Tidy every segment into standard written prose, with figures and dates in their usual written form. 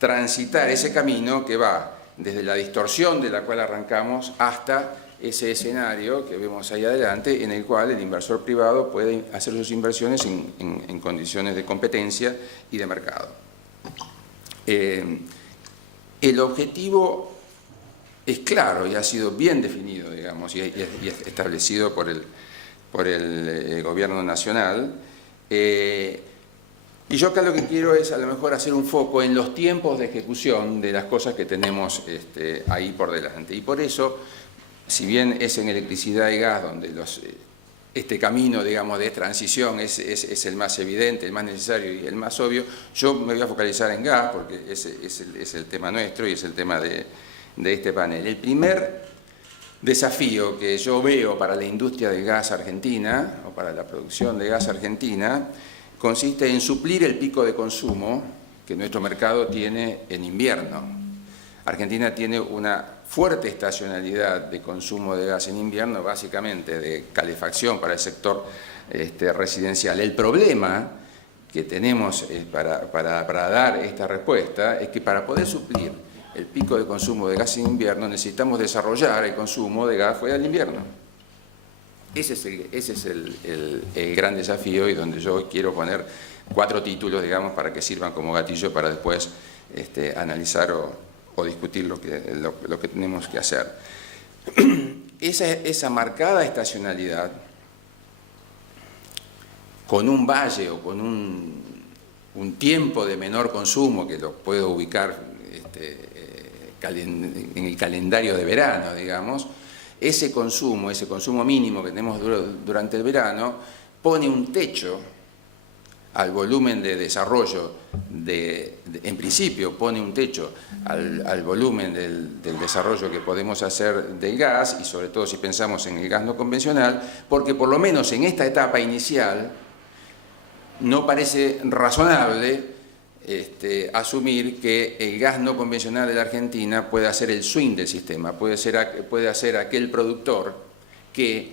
transitar ese camino que va desde la distorsión de la cual arrancamos hasta ese escenario que vemos ahí adelante, en el cual el inversor privado puede hacer sus inversiones en condiciones de competencia y de mercado. El objetivo es claro y ha sido bien definido, digamos, y establecido por el Gobierno Nacional. Y yo acá lo que quiero es a lo mejor hacer un foco en los tiempos de ejecución de las cosas que tenemos ahí por delante. Y por eso, si bien es en electricidad y gas donde este camino, digamos, de transición es el más evidente, el más necesario y el más obvio, yo me voy a focalizar en gas porque ese es el tema nuestro y es el tema de este panel. El primer desafío que yo veo para la industria del gas argentina o para la producción de gas argentina consiste en suplir el pico de consumo que nuestro mercado tiene en invierno. Argentina tiene una fuerte estacionalidad de consumo de gas en invierno, básicamente de calefacción para el sector residencial. El problema que tenemos para dar esta respuesta es que para poder suplir el pico de consumo de gas en invierno necesitamos desarrollar el consumo de gas fuera del invierno. Ese es el gran desafío y donde yo quiero poner 4 títulos, digamos, para que sirvan como gatillo para después analizar o discutir lo que tenemos que hacer. Esa marcada estacionalidad, con un valle o con un tiempo de menor consumo, que lo puedo ubicar en el calendario de verano, digamos, ese consumo mínimo que tenemos durante el verano, pone un techo al volumen de desarrollo, en principio pone un techo al volumen del desarrollo que podemos hacer del gas, y sobre todo si pensamos en el gas no convencional, porque por lo menos en esta etapa inicial no parece razonable asumir que el gas no convencional de la Argentina puede hacer el swing del sistema, puede hacer aquel productor que,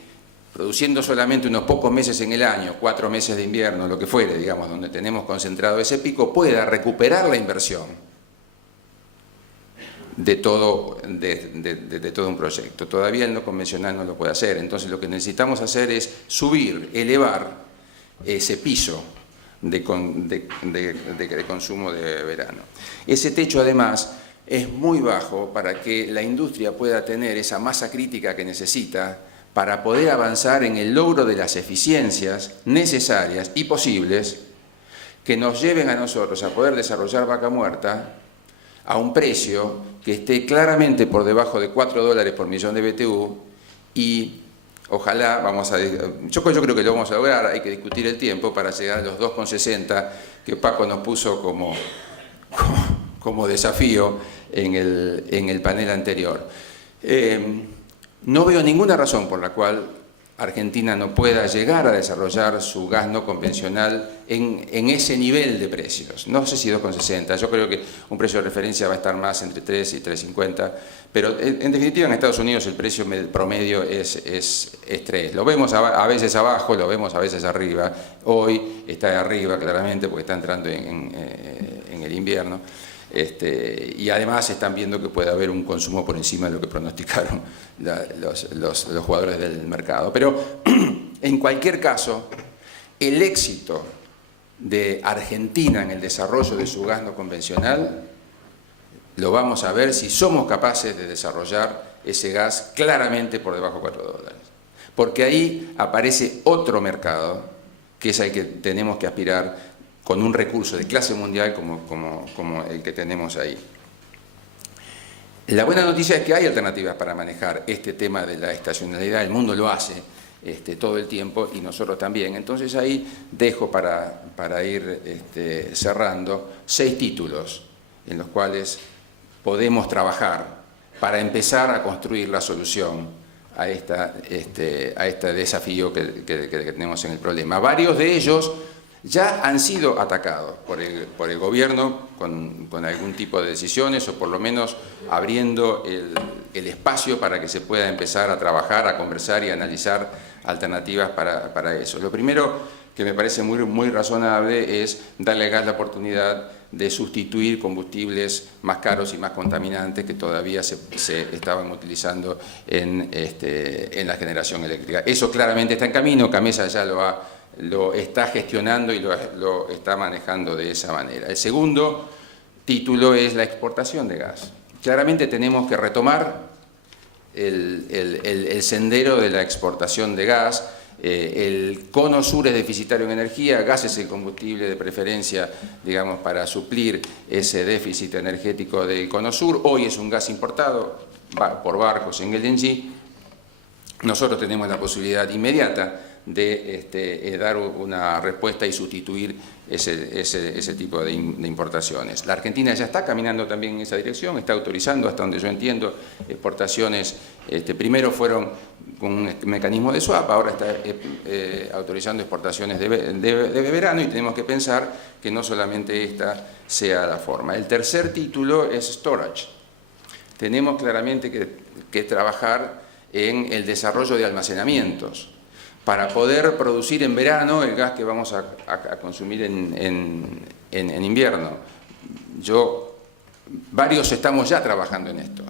produciendo solamente unos pocos meses en el año, 4 meses de invierno, lo que fuere, digamos, donde tenemos concentrado ese pico, pueda recuperar la inversión de todo un proyecto. Todavía el no convencional no lo puede hacer, entonces lo que necesitamos hacer es subir, elevar ese piso de consumo de verano. Ese techo además es muy bajo para que la industria pueda tener esa masa crítica que necesita para poder avanzar en el logro de las eficiencias necesarias y posibles que nos lleven a nosotros a poder desarrollar Vaca Muerta a un precio que esté claramente por debajo de $4 por millón de BTU y ojalá, yo creo que lo vamos a lograr, hay que discutir el tiempo para llegar a los 2,60 que Paco nos puso como desafío en el panel anterior. No veo ninguna razón por la cual Argentina no pueda llegar a desarrollar su gas no convencional en ese nivel de precios. No sé si 2,60, yo creo que un precio de referencia va a estar más entre 3 y 3,50, pero en definitiva en Estados Unidos el precio promedio es 3. Lo vemos a veces abajo, lo vemos a veces arriba. Hoy está arriba claramente porque está entrando en el invierno. Y además están viendo que puede haber un consumo por encima de lo que pronosticaron los jugadores del mercado. Pero en cualquier caso, el éxito de Argentina en el desarrollo de su gas no convencional lo vamos a ver si somos capaces de desarrollar ese gas claramente por debajo de $4. Porque ahí aparece otro mercado que es al que tenemos que aspirar con un recurso de clase mundial como el que tenemos ahí. La buena noticia es que hay alternativas para manejar este tema de la estacionalidad, el mundo lo hace todo el tiempo y nosotros también. Entonces ahí dejo para ir cerrando 6 títulos en los cuales podemos trabajar para empezar a construir la solución a este desafío que tenemos en el problema. Varios de ellos ya han sido atacados por el gobierno con algún tipo de decisiones o por lo menos abriendo el espacio para que se pueda empezar a trabajar, a conversar y a analizar alternativas para eso. Lo primero que me parece muy razonable es darle al gas la oportunidad de sustituir combustibles más caros y más contaminantes que todavía se estaban utilizando en la generación eléctrica. Eso claramente está en camino, Camesa ya lo está gestionando y lo está manejando de esa manera. El segundo título es la exportación de gas. Claramente tenemos que retomar el sendero de la exportación de gas. El cono sur es deficitario en energía, gas es el combustible de preferencia, digamos, para suplir ese déficit energético del cono sur. Hoy es un gas importado por barcos en LNG. Nosotros tenemos la posibilidad inmediata de dar una respuesta y sustituir ese tipo de importaciones. La Argentina ya está caminando también en esa dirección, está autorizando, hasta donde yo entiendo, exportaciones. Primero fueron con un mecanismo de swap, ahora está autorizando exportaciones de verano, y tenemos que pensar que no solamente esta sea la forma. El tercer título es storage. Tenemos claramente que trabajar en el desarrollo de almacenamientos para poder producir en verano el gas que vamos a consumir en invierno. Varios estamos ya trabajando en esto,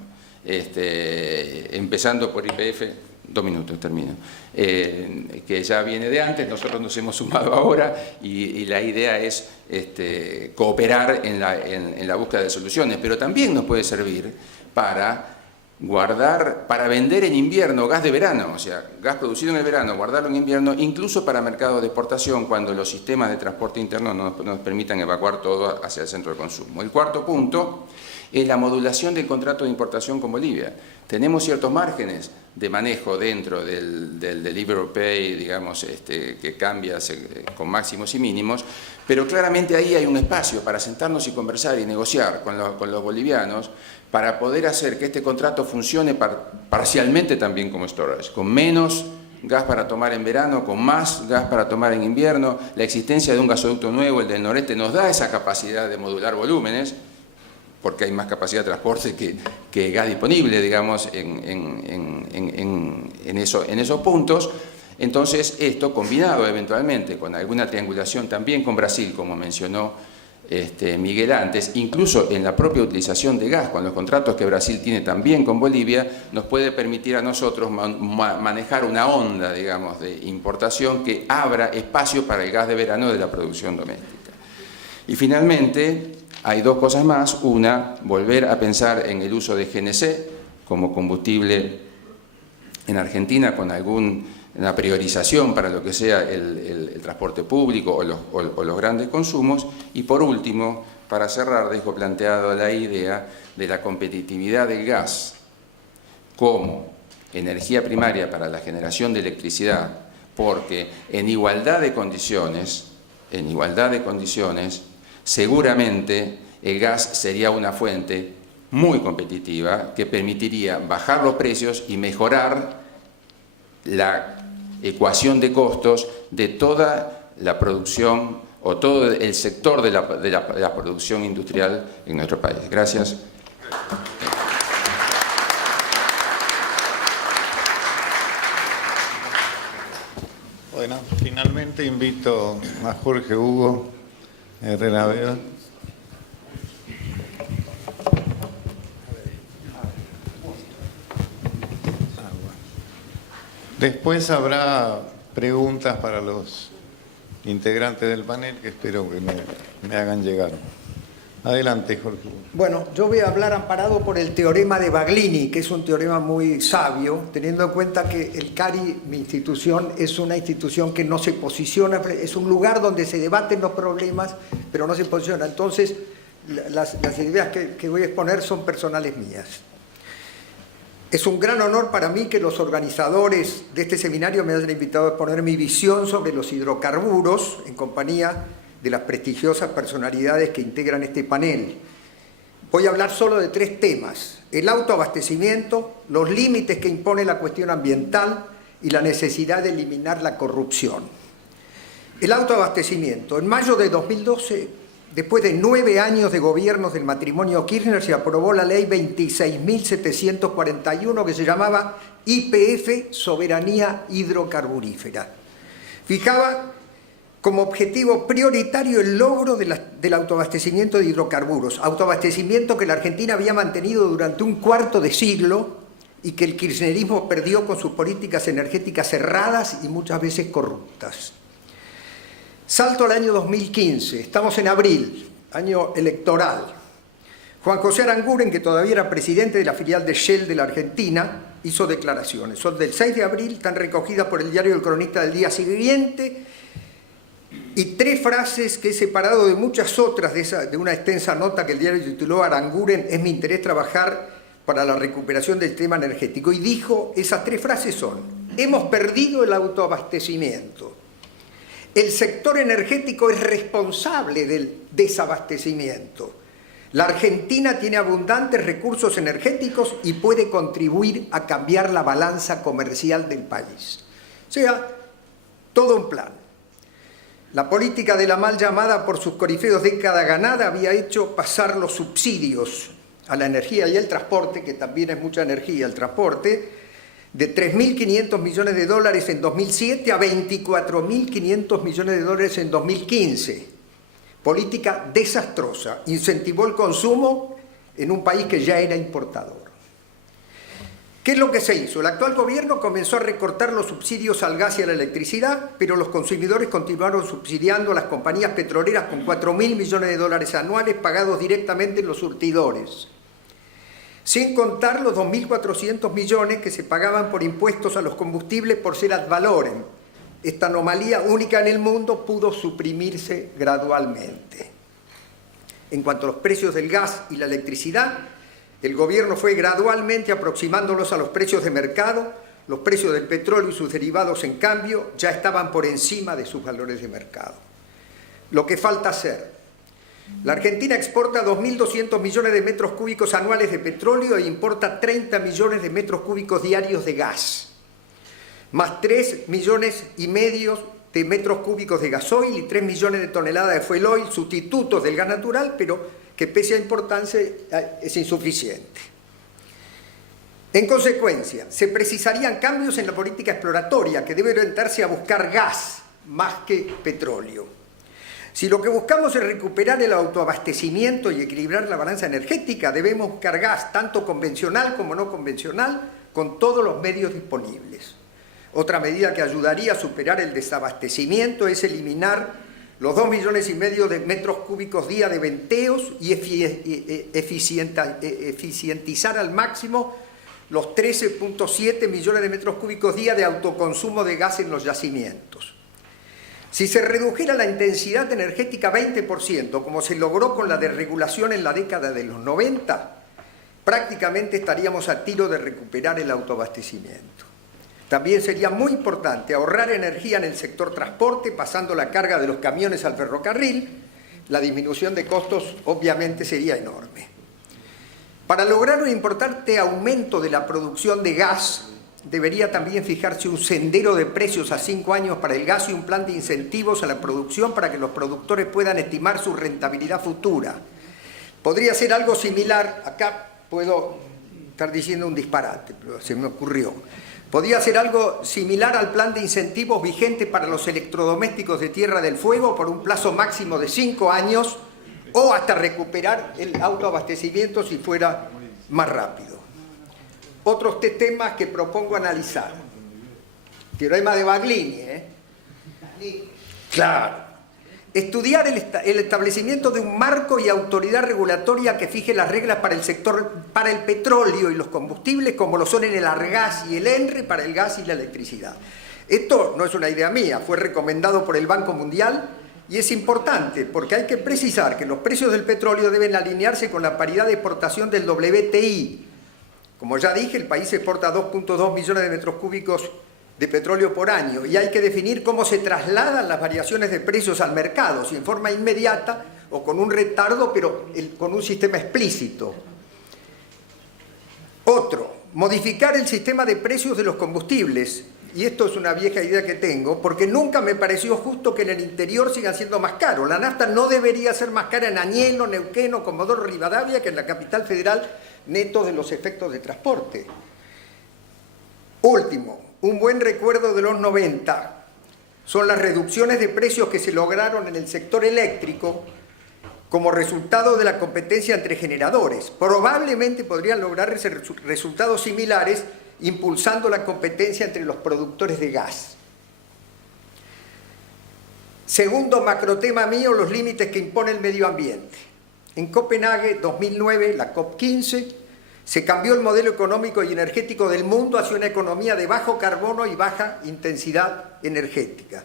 empezando por YPF, 2 minutos, termino, que ya viene de antes, nosotros nos hemos sumado ahora y la idea es cooperar en la búsqueda de soluciones, pero también nos puede servir para vender en invierno gas de verano, o sea, gas producido en el verano, guardarlo en invierno, incluso para mercados de exportación, cuando los sistemas de transporte interno no nos permitan evacuar todo hacia el centro de consumo. El cuarto punto es la modulación del contrato de importación con Bolivia. Tenemos ciertos márgenes de manejo dentro del delivery pay, digamos, que cambia con máximos y mínimos, pero claramente ahí hay un espacio para sentarnos y conversar y negociar con los bolivianos para poder hacer que este contrato funcione parcialmente también como storage, con menos gas para tomar en verano, con más gas para tomar en invierno. La existencia de un gasoducto nuevo, el del noreste, nos da esa capacidad de modular volúmenes, porque hay más capacidad de transporte que gas disponible, digamos, en esos puntos. Entonces, esto combinado eventualmente con alguna triangulación también con Brasil, como mencionó Miguel antes, incluso en la propia utilización de gas, con los contratos que Brasil tiene también con Bolivia, nos puede permitir a nosotros manejar una onda, digamos, de importación que abra espacio para el gas de verano de la producción doméstica. Y finalmente, hay dos cosas más. Una, volver a pensar en el uso de GNC como combustible en Argentina, con una priorización para lo que sea el transporte público o los grandes consumos. Y por último, para cerrar, dejo planteado la idea de la competitividad del gas como energía primaria para la generación de electricidad, porque en igualdad de condiciones, seguramente el gas sería una fuente muy competitiva que permitiría bajar los precios y mejorar la ecuación de costos de toda la producción o todo el sector de la producción industrial en nuestro país. Gracias. Bueno, finalmente invito a Jorge Hugo Herrera Vega. Después habrá preguntas para los integrantes del panel que espero que me hagan llegar. Adelante, Jorge. Bueno, yo voy a hablar amparado por el teorema de Baglini, que es un teorema muy sabio, teniendo en cuenta que el CARI, mi institución, es una institución que no se posiciona, es un lugar donde se debaten los problemas, pero no se posiciona. Entonces, las ideas que voy a exponer son personales mías. Es un gran honor para mí que los organizadores de este seminario me hayan invitado a exponer mi visión sobre los hidrocarburos en compañía de las prestigiosas personalidades que integran este panel. Voy a hablar solo de 3 temas: el autoabastecimiento, los límites que impone la cuestión ambiental y la necesidad de eliminar la corrupción. El autoabastecimiento. En mayo de 2012, después de 9 años de gobiernos del matrimonio Kirchner, se aprobó la ley 26.741 que se llamaba YPF, Soberanía Hidrocarburífera. Fijaba como objetivo prioritario el logro del autoabastecimiento de hidrocarburos, autoabastecimiento que la Argentina había mantenido durante un cuarto de siglo y que el kirchnerismo perdió con sus políticas energéticas cerradas y muchas veces corruptas. Salto al año 2015, estamos en abril, año electoral. Juan José Aranguren, que todavía era presidente de la filial de Shell de la Argentina, hizo declaraciones. Son del 6 de abril, están recogidas por el diario El Cronista del día siguiente, y 3 frases que he separado de muchas otras de una extensa nota que el diario tituló Aranguren, es mi interés trabajar para la recuperación del sistema energético. Y dijo, esas 3 frases son: hemos perdido el autoabastecimiento. El sector energético es responsable del desabastecimiento. La Argentina tiene abundantes recursos energéticos y puede contribuir a cambiar la balanza comercial del país. O sea, todo un plan. La política de la mal llamada por sus corifeos década ganada había hecho pasar los subsidios a la energía y el transporte, que también es mucha energía el transporte, de 3.500 millones de dólares en 2007 a 24.500 millones de dólares en 2015. Política desastrosa, incentivó el consumo en un país que ya era importador. ¿Qué es lo que se hizo? El actual gobierno comenzó a recortar los subsidios al gas y a la electricidad, pero los consumidores continuaron subsidiando a las compañías petroleras con 4.000 millones de dólares anuales pagados directamente en los surtidores, sin contar los 2.400 millones que se pagaban por impuestos a los combustibles por ser ad valorem. Esta anomalía única en el mundo pudo suprimirse gradualmente. En cuanto a los precios del gas y la electricidad, el gobierno fue gradualmente aproximándolos a los precios de mercado. Los precios del petróleo y sus derivados, en cambio, ya estaban por encima de sus valores de mercado. Lo que falta hacer: la Argentina exporta 2.200 millones de metros cúbicos anuales de petróleo e importa 30 millones de metros cúbicos diarios de gas, más 3,5 millones de metros cúbicos de gasoil y 3 millones de toneladas de fuel oil, sustitutos del gas natural, pero que pese a importancia es insuficiente. En consecuencia, se precisarían cambios en la política exploratoria, que debe orientarse a buscar gas más que petróleo. Si lo que buscamos es recuperar el autoabastecimiento y equilibrar la balanza energética, debemos buscar gas, tanto convencional como no convencional, con todos los medios disponibles. Otra medida que ayudaría a superar el desabastecimiento es eliminar los 2,5 millones de metros cúbicos día de venteos y eficientizar al máximo los 13,7 millones de metros cúbicos día de autoconsumo de gas en los yacimientos. Si se redujera la intensidad energética 20%, como se logró con la desregulación en la década de los 90, prácticamente estaríamos a tiro de recuperar el autoabastecimiento. También sería muy importante ahorrar energía en el sector transporte, pasando la carga de los camiones al ferrocarril. La disminución de costos obviamente sería enorme. Para lograr un importante aumento de la producción de gas, debería también fijarse un sendero de precios a 5 años para el gas y un plan de incentivos a la producción para que los productores puedan estimar su rentabilidad futura. Podría ser algo similar, acá puedo estar diciendo un disparate, pero se me ocurrió. Podría ser algo similar al plan de incentivos vigente para los electrodomésticos de Tierra del Fuego por un plazo máximo de 5 años o hasta recuperar el autoabastecimiento si fuera más rápido. Otros temas que propongo analizar. Teorema de Baglini, Claro. Estudiar el establecimiento de un marco y autoridad regulatoria que fije las reglas para el sector, para el petróleo y los combustibles, como lo son en el Argas y el ENRE para el gas y la electricidad. Esto no es una idea mía, fue recomendado por el Banco Mundial y es importante porque hay que precisar que los precios del petróleo deben alinearse con la paridad de exportación del WTI. Como ya dije, el país exporta 2,2 millones de metros cúbicos de petróleo por año y hay que definir cómo se trasladan las variaciones de precios al mercado, si en forma inmediata o con un retardo, pero con un sistema explícito. Otro, modificar el sistema de precios de los combustibles, y esto es una vieja idea que tengo, porque nunca me pareció justo que en el interior sigan siendo más caros. La nafta no debería ser más cara en Añelo, Neuquén o Comodoro Rivadavia que en la capital federal, neto de los efectos de transporte. Último, un buen recuerdo de los 90. son las reducciones de precios que se lograron en el sector eléctrico como resultado de la competencia entre generadores. Probablemente podrían lograr resultados similares impulsando la competencia entre los productores de gas. Segundo macrotema mío, los límites que impone el medio ambiente. En Copenhague 2009, la COP15, se cambió el modelo económico y energético del mundo hacia una economía de bajo carbono y baja intensidad energética.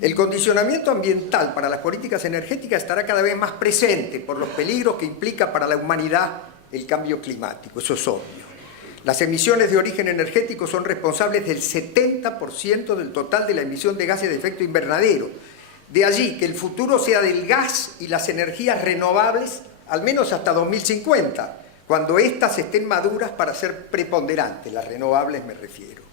El condicionamiento ambiental para las políticas energéticas estará cada vez más presente por los peligros que implica para la humanidad el cambio climático, eso es obvio. Las emisiones de origen energético son responsables del 70% del total de la emisión de gases de efecto invernadero. De allí que el futuro sea del gas y las energías renovables, al menos hasta 2050, cuando éstas estén maduras para ser preponderantes, las renovables me refiero.